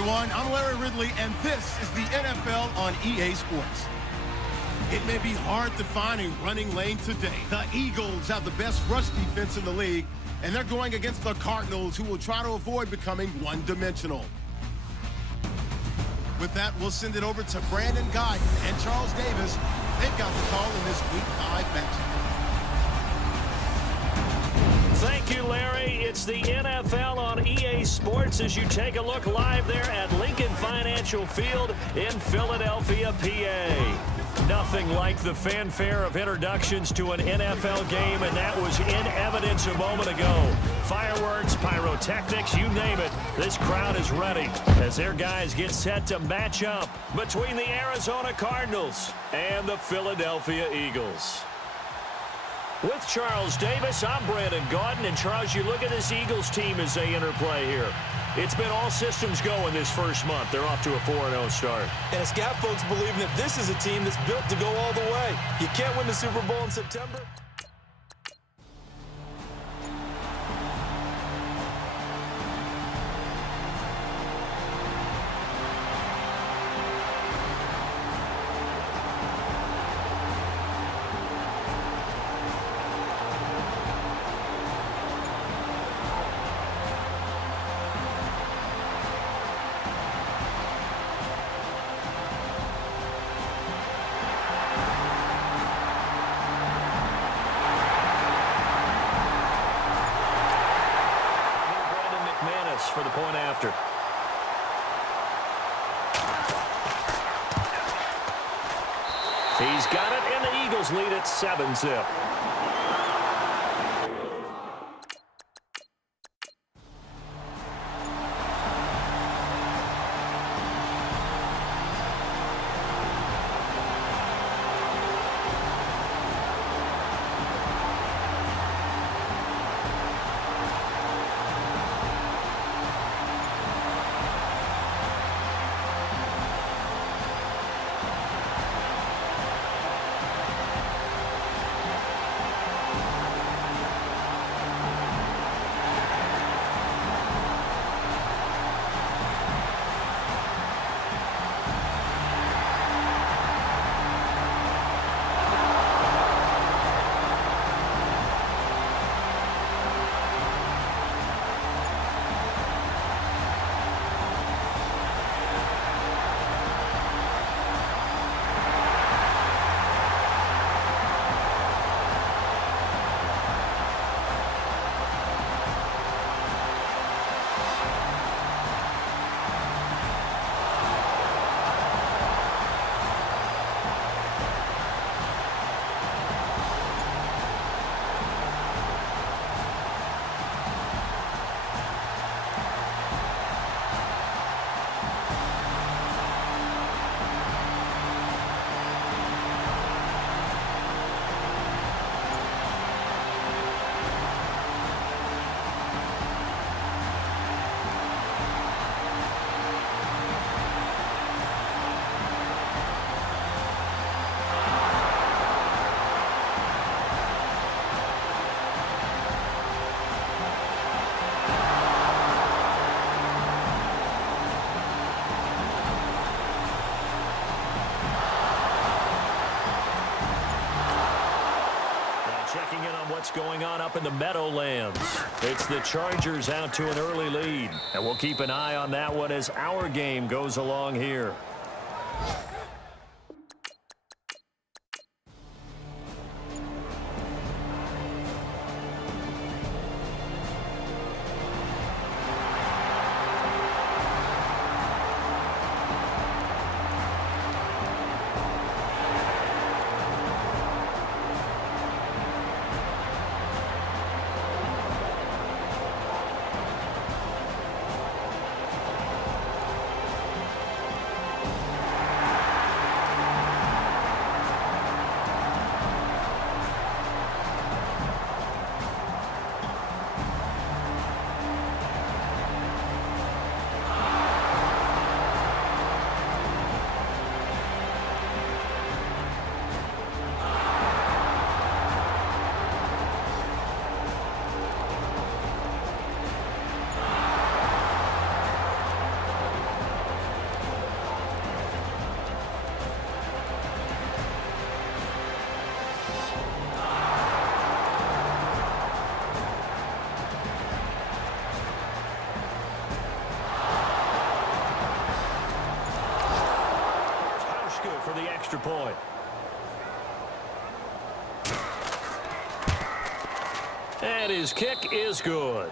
everyone. I'm Larry Ridley, and this is the NFL on EA Sports. It may be hard to find a running lane today. The Eagles have the best rush defense in the league, and they're going against the Cardinals, who will try to avoid becoming one-dimensional. With that, we'll send it over to Brandon Guyton and Charles Davis. They've got the call in this Week 5 matchup. Thank you, Larry. It's the NFL on EA Sports as you take a look live there at Lincoln Financial Field in Philadelphia, PA. Nothing like the fanfare of introductions to an NFL game, and that was in evidence a moment ago. Fireworks, pyrotechnics, you name it. This crowd is ready as their guys get set to match up between the Arizona Cardinals and the Philadelphia Eagles. With Charles Davis, I'm Brandon Guyton. And Charles, you look at this Eagles team as they interplay here. It's been all systems go in this first month. They're off to a 4-0 start. And it's got folks believing that this is a team that's built to go all the way. You can't win the Super Bowl in September. For the point after. He's got it, and the Eagles lead at 7-zip. Checking in on what's going on up in the Meadowlands. It's the Chargers out to an early lead. And we'll keep an eye on that one as our game goes along here. for the extra point. And his kick is good.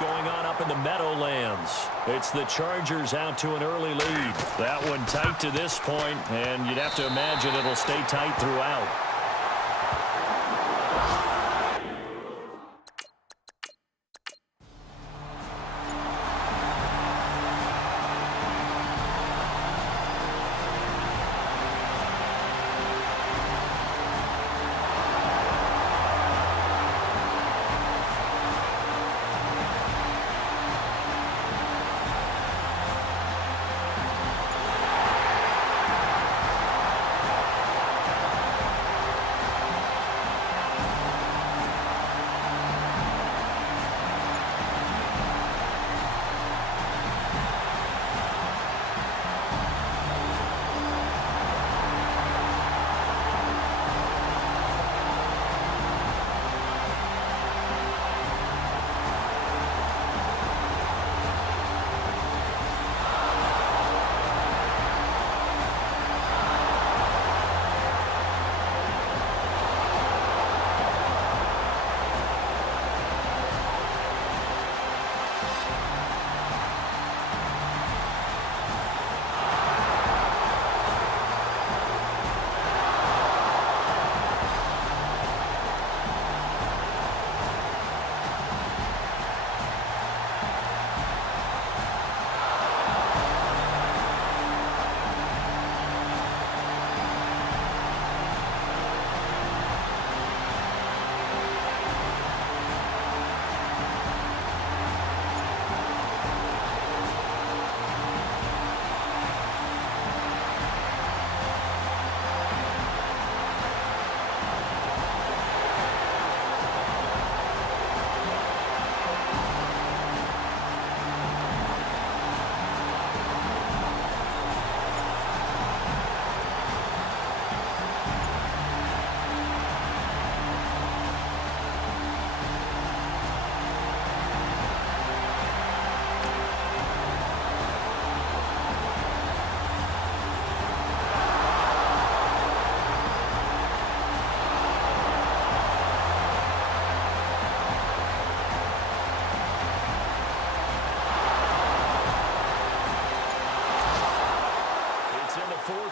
going on up in the Meadowlands. It's the Chargers out to an early lead. That one tight to this point, and you'd have to imagine it'll stay tight throughout.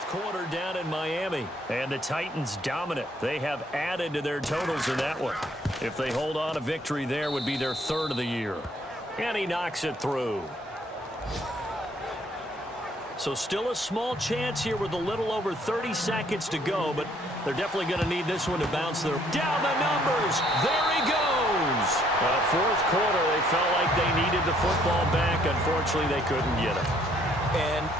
Quarter down in Miami, and the Titans dominant. They have added to their totals in that one. If they hold on, a victory there would be their third of the year. And he knocks it through. So still a small chance here with a little over 30 seconds to go, but they're definitely going to need this one to bounce their down the numbers. There he goes. Fourth quarter, they felt like they needed the football back. Unfortunately, they couldn't get it. And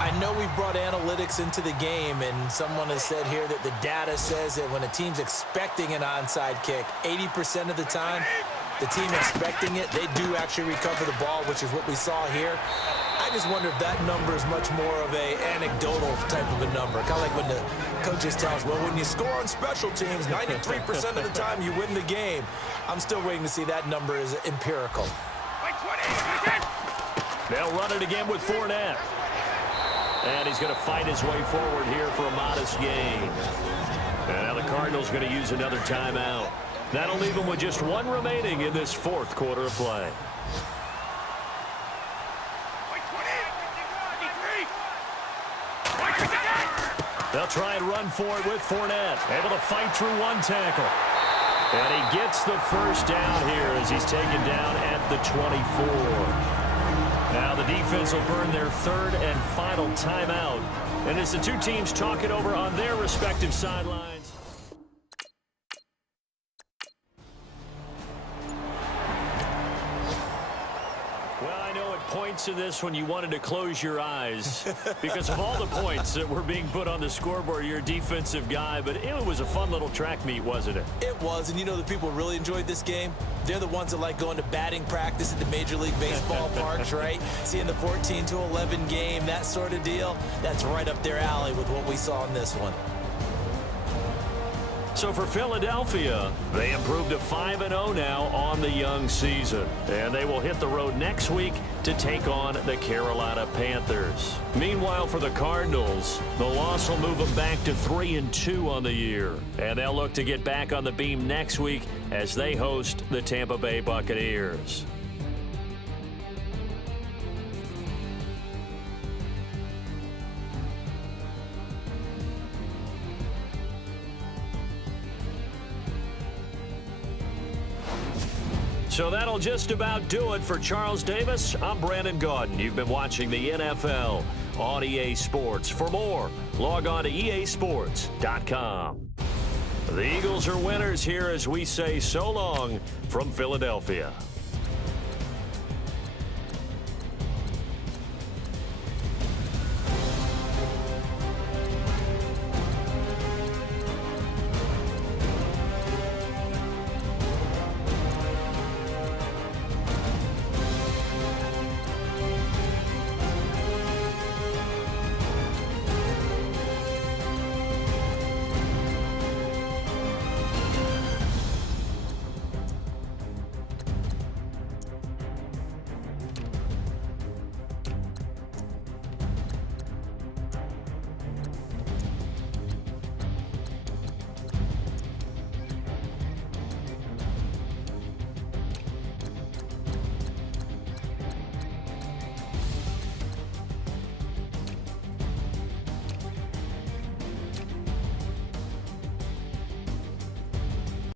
I know we brought analytics into the game, and someone has said here that the data says that when a team's expecting an onside kick, 80% of the time, the team expecting it, they do actually recover the ball, which is what we saw here. I just wonder if that number is much more of a anecdotal type of a number. Kind of like when the coaches tell us, well, when you score on special teams, 93% of the time you win the game. I'm still waiting to see that number is empirical. They'll run it again with Fournette. And he's going to fight his way forward here for a modest gain. And now the Cardinals going to use another timeout. That'll leave them with just one remaining in this fourth quarter of play. They'll try and run for it with Fournette. Able to fight through one tackle. And he gets the first down here as he's taken down at the 24. Now the defense will burn their third and final timeout. And as the two teams talk it over on their respective sidelines. Well, I know at points in this when you wanted to close your eyes because of all the points that were being put on the scoreboard. You're a defensive guy, but it was a fun little track meet, wasn't it? It was, and you know the people really enjoyed this game? They're the ones that like going to batting practice at the Major League Baseball parks, right? Seeing the 14-11 game, that sort of deal. That's right up their alley with what we saw in this one. So for Philadelphia, they improved to 5-0 now on the young season. And they will hit the road next week to take on the Carolina Panthers. Meanwhile, for the Cardinals, the loss will move them back to 3-2 on the year. And they'll look to get back on the beam next week as they host the Tampa Bay Buccaneers. So that'll just about do it for Charles Davis. I'm Brandon Gaudin. You've been watching the NFL on EA Sports. For more, log on to easports.com. The Eagles are winners here as we say so long from Philadelphia.